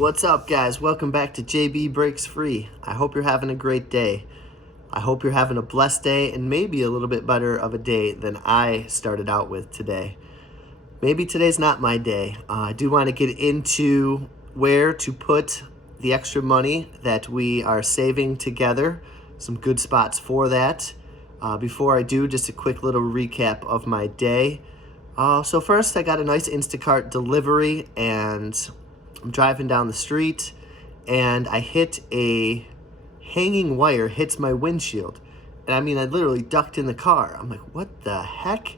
What's up, guys? Welcome back to JB Breaks Free. I hope you're having a great day. I hope you're having a blessed day and maybe a little bit better of a day than I started out with today. Maybe today's not my day. I do want to get into where to put the extra money that we are saving together, some good spots for that. Before I do, just a quick little recap of my day. So first, I got a nice Instacart delivery, and I'm driving down the street, and I hit a hanging wire, hits my windshield. And I mean, I literally ducked in the car. I'm like, what the heck?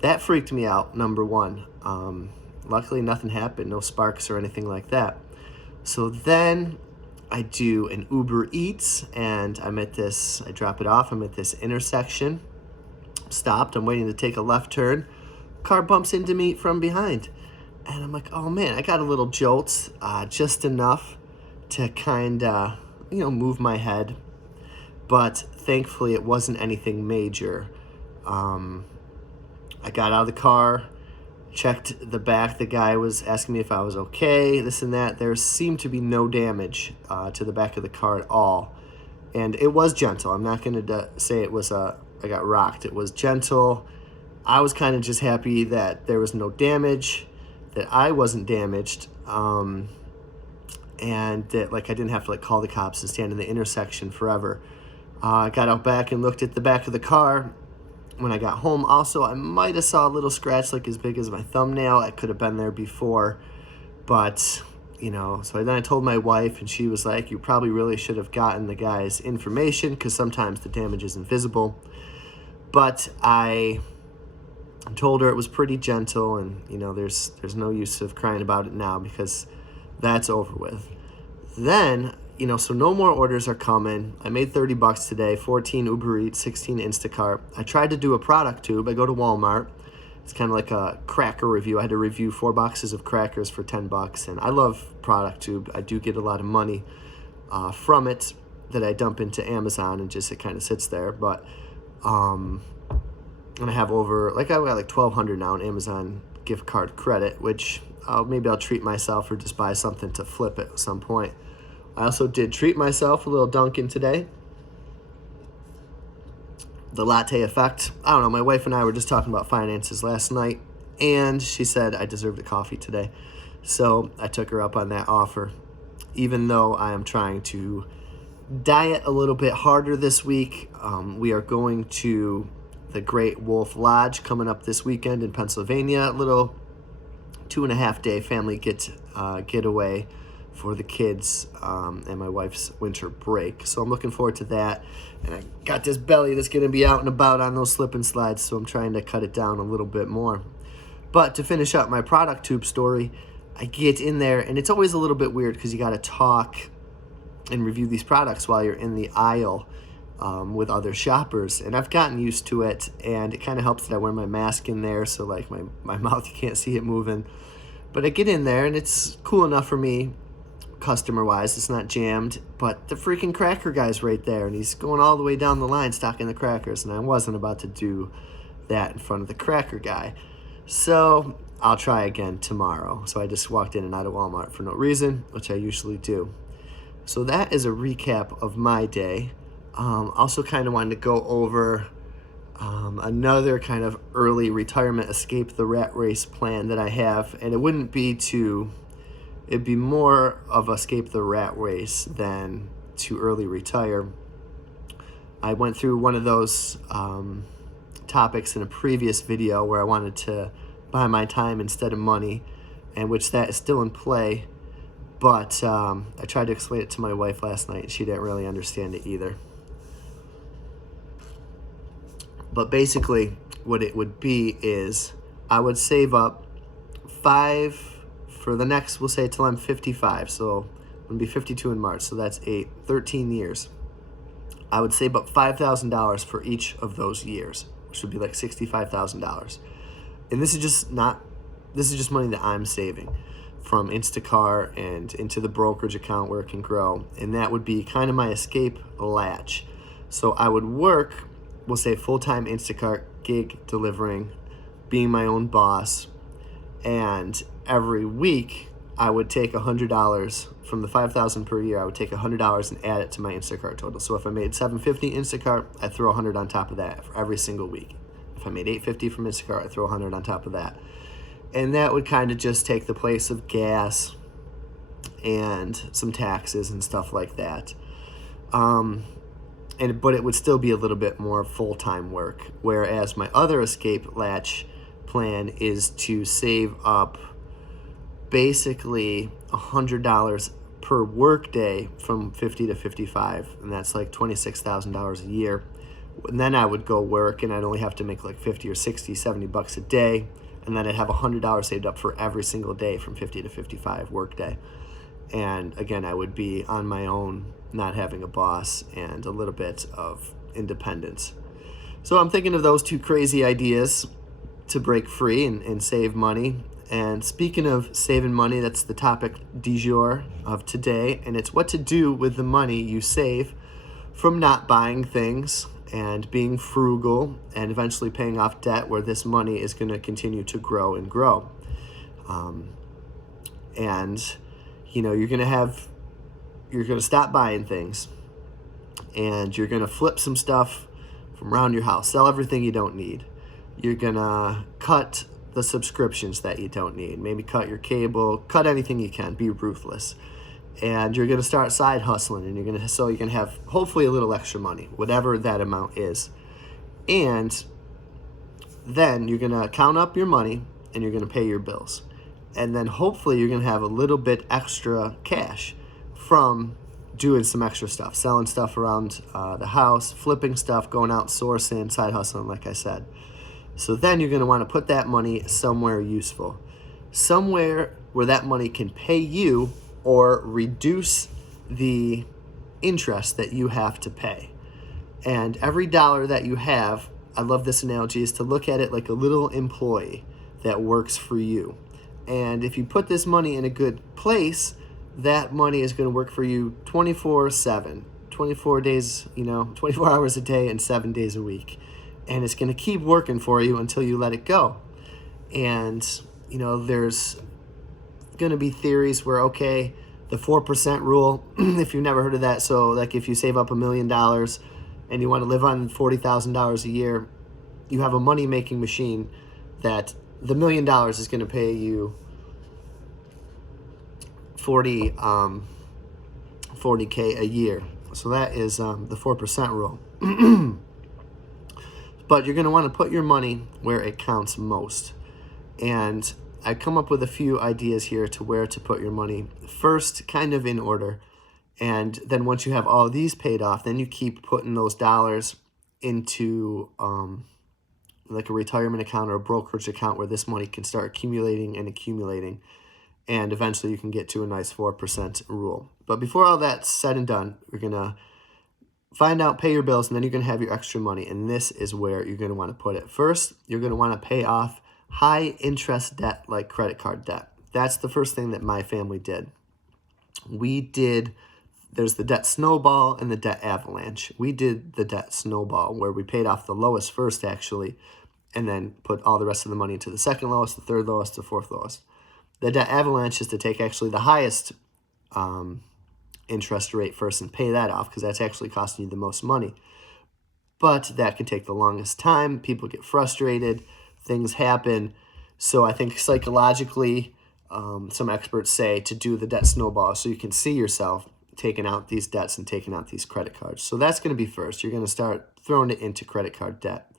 That freaked me out, number one. Luckily, nothing happened, no sparks or anything like that. So then I do an Uber Eats, and I drop it off. I'm at this intersection, stopped. I'm waiting to take a left turn. Car bumps into me from behind. And I'm like, oh man, I got a little jolt, just enough to kind of, move my head. But thankfully, it wasn't anything major. I got out of the car, checked the back. The guy was asking me if I was okay, this and that. There seemed to be no damage to the back of the car at all. And it was gentle. I'm not going to say it was I got rocked. It was gentle. I was kind of just happy that there was no damage, that I wasn't damaged, and that I didn't have to call the cops and stand in the intersection forever. I got out back and looked at the back of the car. When I got home, also, I might have saw a little scratch as big as my thumbnail. It could have been there before, but so then I told my wife, and she was like, you probably really should have gotten the guy's information, because sometimes the damage is invisible. But I told her it was pretty gentle, and there's no use of crying about it now, because that's over with. Then so no more orders are coming. I made $30 today, 14 Uber Eats, 16 Instacart. I tried to do a product tube. I go to Walmart. It's kind of like a cracker review. I had to review 4 boxes of crackers for $10, and I love product tube. I do get a lot of money from it that I dump into Amazon, and just it kind of sits there. But and I have over I've got $1,200 now in Amazon gift card credit, which maybe I'll treat myself or just buy something to flip at some point. I also did treat myself a little Dunkin' today. The latte effect. I don't know. My wife and I were just talking about finances last night, and she said I deserved a coffee today. So I took her up on that offer, even though I am trying to diet a little bit harder this week. We are going to the Great Wolf Lodge coming up this weekend in Pennsylvania. A little 2.5-day family getaway for the kids and my wife's winter break. So I'm looking forward to that. And I got this belly that's going to be out and about on those slip and slides, so I'm trying to cut it down a little bit more. But to finish up my product tube story, I get in there, and it's always a little bit weird because you got to talk and review these products while you're in the aisle with other shoppers. And I've gotten used to it, and it kind of helps that I wear my mask in there, so my mouth, you can't see it moving. But I get in there, and it's cool enough for me, customer-wise. It's not jammed, but the freaking cracker guy's right there, and he's going all the way down the line stocking the crackers, and I wasn't about to do that in front of the cracker guy. So I'll try again tomorrow. So I just walked in and out of Walmart for no reason, which I usually do. So that is a recap of my day. Also kind of wanted to go over another kind of early retirement escape the rat race plan that I have, and it'd be more of escape the rat race than to early retire. I went through one of those topics in a previous video where I wanted to buy my time instead of money, and which that is still in play. But I tried to explain it to my wife last night, and she didn't really understand it either. But basically, what it would be is I would save up 5 for the next, we'll say, till I'm 55. So I'm going to be 52 in March. So that's 13 years. I would save up $5,000 for each of those years, which would be like $65,000. And this is just money that I'm saving from Instacart and into the brokerage account where it can grow. And that would be kind of my escape latch. So I would work, we'll say, full-time Instacart gig delivering, being my own boss, and every week I would take $100 from the $5,000 per year. I would take $100 and add it to my Instacart total. So if I made $750 Instacart, I throw $100 on top of that for every single week. If I made $850 from Instacart, I throw $100 on top of that. And that would kind of just take the place of gas and some taxes and stuff like that. But it would still be a little bit more full-time work. Whereas my other escape latch plan is to save up basically $100 per work day from 50 to 55, and that's like $26,000 a year. And then I would go work, and I'd only have to make like 50 or 60, 70 bucks a day, and then I'd have $100 saved up for every single day from 50 to 55 work day. And again, I would be on my own, not having a boss, and a little bit of independence. So I'm thinking of those two crazy ideas to break free and save money. And speaking of saving money, that's the topic du jour of today, and it's what to do with the money you save from not buying things and being frugal and eventually paying off debt, where this money is going to continue to grow and grow. You're going to stop buying things, and you're going to flip some stuff from around your house, sell everything you don't need. You're going to cut the subscriptions that you don't need. Maybe cut your cable, cut anything you can, be ruthless. And you're going to start side hustling, and so you can have hopefully a little extra money, whatever that amount is. And then you're going to count up your money, and you're going to pay your bills. And then hopefully you're going to have a little bit extra cash from doing some extra stuff, selling stuff around the house, flipping stuff, going out sourcing, side hustling, like I said. So then you're going to want to put that money somewhere useful, somewhere where that money can pay you or reduce the interest that you have to pay. And every dollar that you have, I love this analogy, is to look at it like a little employee that works for you. And if you put this money in a good place, that money is going to work for you 24/7, 24 days, 24 hours a day and 7 days a week. And it's going to keep working for you until you let it go. And, there's going to be theories where, okay, the 4% rule, if you've never heard of that. So like if you save up $1 million and you want to live on $40,000 a year, you have a money-making machine that the $1 million is going to pay you 40K a year. So that is the 4% rule. But you're going to want to put your money where it counts most. And I come up with a few ideas here to where to put your money. First, kind of in order. And then once you have all these paid off, then you keep putting those dollars into like a retirement account or a brokerage account where this money can start accumulating and accumulating. And eventually you can get to a nice 4% rule. But before all that's said and done, you're going to find out, pay your bills, and then you're going to have your extra money. And this is where you're going to want to put it. First, you're going to want to pay off high interest debt like credit card debt. That's the first thing that my family did. There's the debt snowball and the debt avalanche. We did the debt snowball where we paid off the lowest first actually, and then put all the rest of the money into the second lowest, the third lowest, the fourth lowest. The debt avalanche is to take actually the highest interest rate first and pay that off, because that's actually costing you the most money. But that can take the longest time. People get frustrated. Things happen. So I think psychologically, some experts say to do the debt snowball so you can see yourself taking out these debts and taking out these credit cards. So that's going to be first. You're going to start throwing it into credit card debt.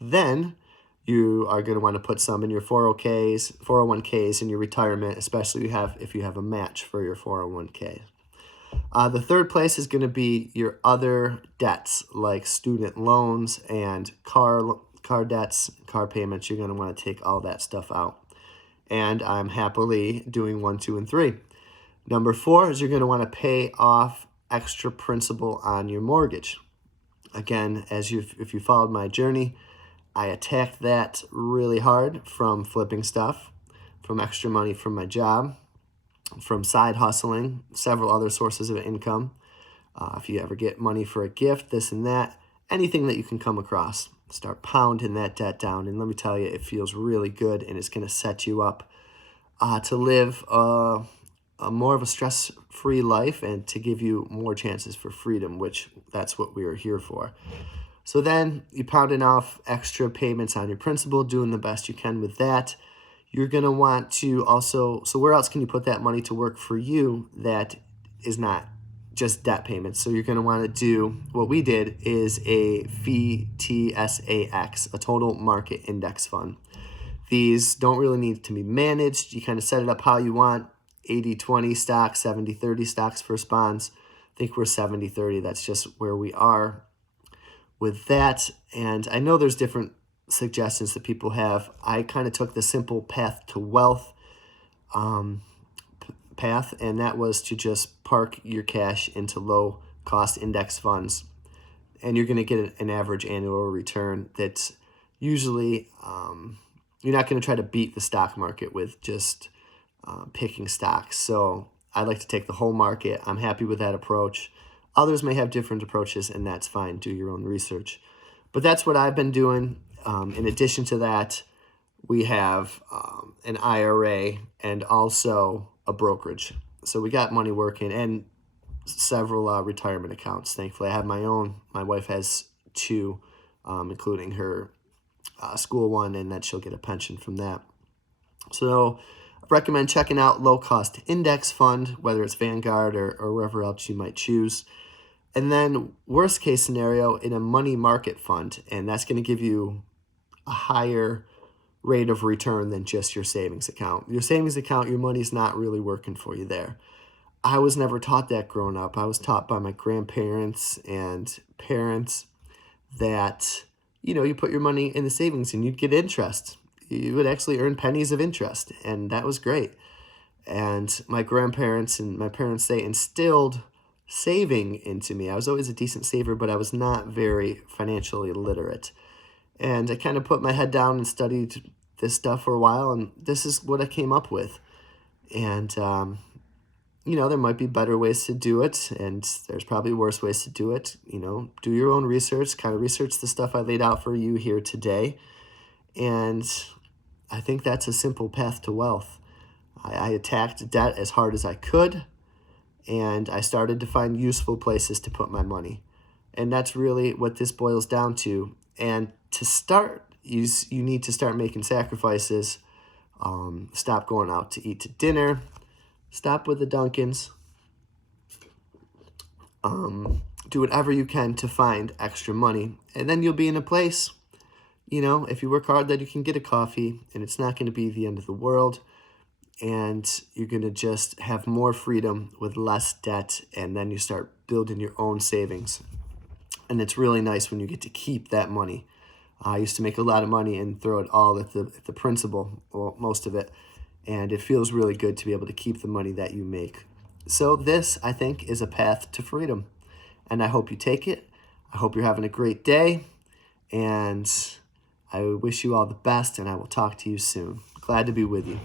Then you are going to want to put some in your 401ks in your retirement, especially if you have a match for your 401k. The third place is going to be your other debts like student loans and car debts, car payments. You're going to want to take all that stuff out. And I'm happily doing 1, 2, and 3. Number 4 is you're going to want to pay off extra principal on your mortgage. Again, if you followed my journey, I attacked that really hard from flipping stuff, from extra money from my job, from side hustling, several other sources of income. If you ever get money for a gift, this and that, anything that you can come across, start pounding that debt down. And let me tell you, it feels really good, and it's going to set you up to live a more of a stress-free life and to give you more chances for freedom, which that's what we are here for. So then you pounding off extra payments on your principal, doing the best you can with that. You're going to want to also, so where else can you put that money to work for you that is not just debt payments? So you're going to want to do, what we did is a VTSAX, a total market index fund. These don't really need to be managed. You kind of set it up how you want, 80-20 stocks, 70-30 stocks versus bonds. I think we're 70-30. That's just where we are with that. And I know there's different suggestions that people have. I kind of took the simple path to wealth path, and that was to just park your cash into low cost index funds, and you're going to get an average annual return that's usually you're not going to try to beat the stock market with just picking stocks. So I like to take the whole market. I'm happy with that approach. Others may have different approaches, and that's fine. Do your own research. But that's what I've been doing. In addition to that, we have an IRA and also a brokerage. So we got money working and several retirement accounts. Thankfully, I have my own. My wife has two, including her school one, and that she'll get a pension from that. So I recommend checking out low-cost index fund, whether it's Vanguard or wherever else you might choose. And then worst case scenario, in a money market fund, and that's going to give you a higher rate of return than just your savings account. Your savings account, your money's not really working for you there. I was never taught that growing up. I was taught by my grandparents and parents that, you put your money in the savings and you'd get interest. You would actually earn pennies of interest, and that was great. And my grandparents and my parents, they instilled saving into me. I was always a decent saver, but I was not very financially literate. And I kind of put my head down and studied this stuff for a while, and this is what I came up with. And, there might be better ways to do it, and there's probably worse ways to do it. Do your own research, kind of research the stuff I laid out for you here today. And I think that's a simple path to wealth. I attacked debt as hard as I could, and I started to find useful places to put my money. And that's really what this boils down to. And to start, you need to start making sacrifices. Stop going out to eat to dinner. Stop with the Dunkins. Do whatever you can to find extra money. And then you'll be in a place, if you work hard, that you can get a coffee, and it's not going to be the end of the world. And you're going to just have more freedom with less debt, and then you start building your own savings. And it's really nice when you get to keep that money. I used to make a lot of money and throw it all at the principal, well, most of it. And it feels really good to be able to keep the money that you make. So this, I think, is a path to freedom. And I hope you take it. I hope you're having a great day. And I wish you all the best, and I will talk to you soon. Glad to be with you.